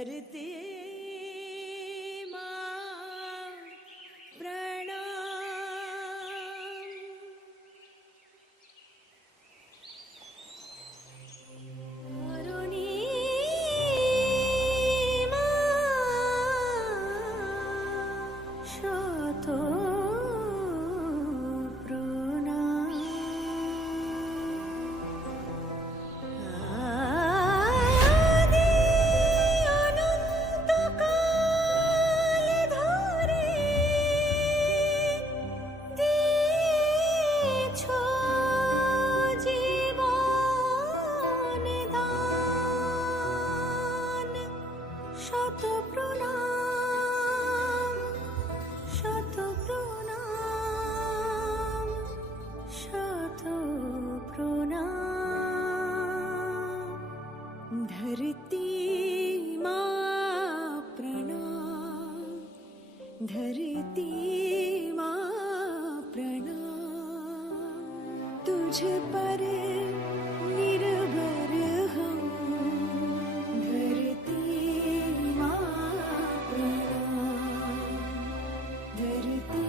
धरती माँ प्रणाम। धरणी माँ शत प्रणाम। आदि अनंत काल धरे দিয়েছো জীবন দান। শত প্রণাম, শত প্রণাম, শত প্রণাম। धरती माँ प्रणाम, धरती माँ प्रणाम। तुझ पर निर्भर हम, धरती माँ प्रणाम, धरती